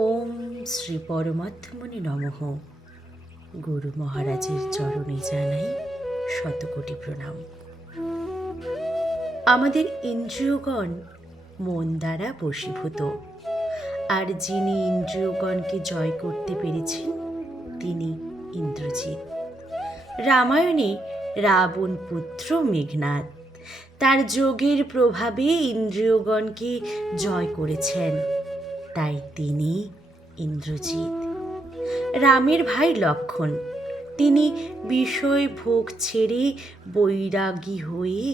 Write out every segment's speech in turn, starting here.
ওম শ্রী পরমাত্মনে নমঃ। গুরু মহারাজের চরণে জানাই শতকোটি প্রণাম। আমাদের ইন্দ্রিয়গণ মন দ্বারা বশীভূত, আর যিনি ইন্দ্রিয়গণকে জয় করতে পেরেছেন তিনি ইন্দ্রজিৎ। রামায়ণে রাবণ পুত্র মেঘনাদ তার যোগের প্রভাবে ইন্দ্রিয়গণকে জয় করেছেন, তাই তিনি ইন্দ্রজিৎ। রামের ভাই লক্ষ্মণ, তিনি বিষয় ভোগ ছেড়ে বৈরাগী হয়ে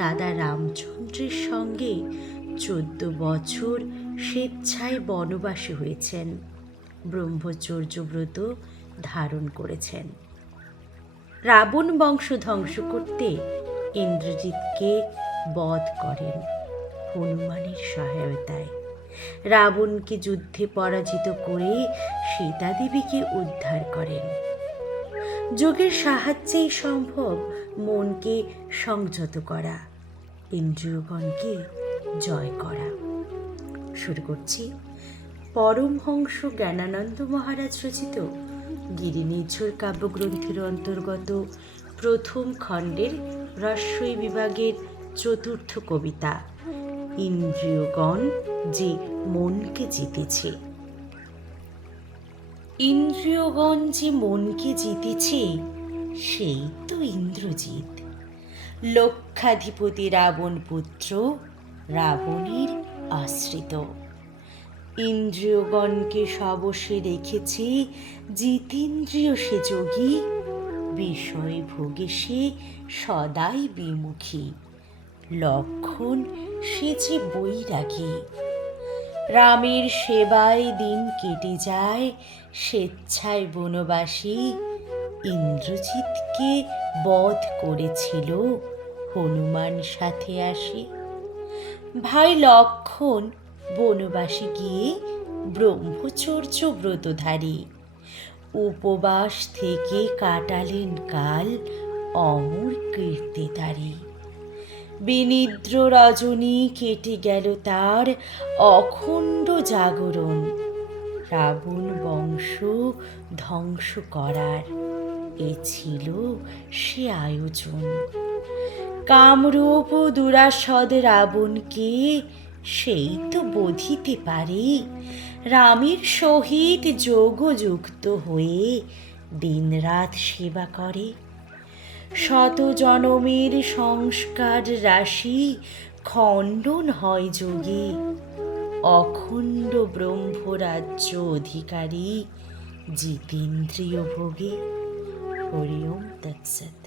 দাদা রামচন্দ্রের সঙ্গে 14 বছর স্বেচ্ছায় বনবাসী হয়েছেন, ব্রহ্মচর্য ব্রত ধারণ করেছেন। রাবণ বংশ ধ্বংস করতে ইন্দ্রজিৎকে বধ করেন হনুমানের সহায়তায়। রাবণকে যুদ্ধে পরাজিত করে সীতা দেবীকে উদ্ধার করেন। যোগের সাহায্যেই সম্ভব মনকে সংযত করা, ইন্দ্রিয়গণকে জয় করা। শুরু করছি পরমহংস জ্ঞানানন্দ মহারাজ রচিত গিরিনিঝর কাব্যগ্রন্থের অন্তর্গত প্রথম খণ্ডের রস্যই বিভাগের 4র্থ কবিতা, ইন্দ্রিয়গণ যে মনকে জিতেছে। ইন্দ্রিয়গণ যে মনকে জিতেছে সেই তো ইন্দ্রজিৎ। লক্ষাধিপতি রাবণ পুত্র, রাবণের আশ্রিত। ইন্দ্রিয়গণকে সবশে রেখেছে জিতেন্দ্রিয় সে যোগী, বিষয় ভোগে সে সদাই বিমুখী। লক্ষণ সে যে বৈরাগী, রামের সেবায় দিন কেটে যায় স্বেচ্ছায় বনবাসী। ইন্দ্রজিৎকে বধ করেছিল হনুমান সাথে আসি। ভাই লক্ষণ বনবাসে গিয়ে ব্রহ্মচর্য ব্রতধারী, উপবাস থেকে কাটালেন কাল অমর কীর্তি তারি। বিনিদ্র রজনী কেটে গেল তার অখণ্ড জাগরণ, রাবণ বংশ ধ্বংস করার এ ছিল সে আয়োজন। কামরূপ দুরাসদ রাবণকে সেই তো বোধিতে পারে, রামের সহিত যোগযুক্ত হয়ে দিনরাত সেবা করে। শত জনমের সংস্কার রাশি খণ্ডন হয় যোগে, অখণ্ড ব্রহ্মরাজ্য অধিকারী জিতেন্দ্রিয় ভোগে। হরি ওম তৎসৎ।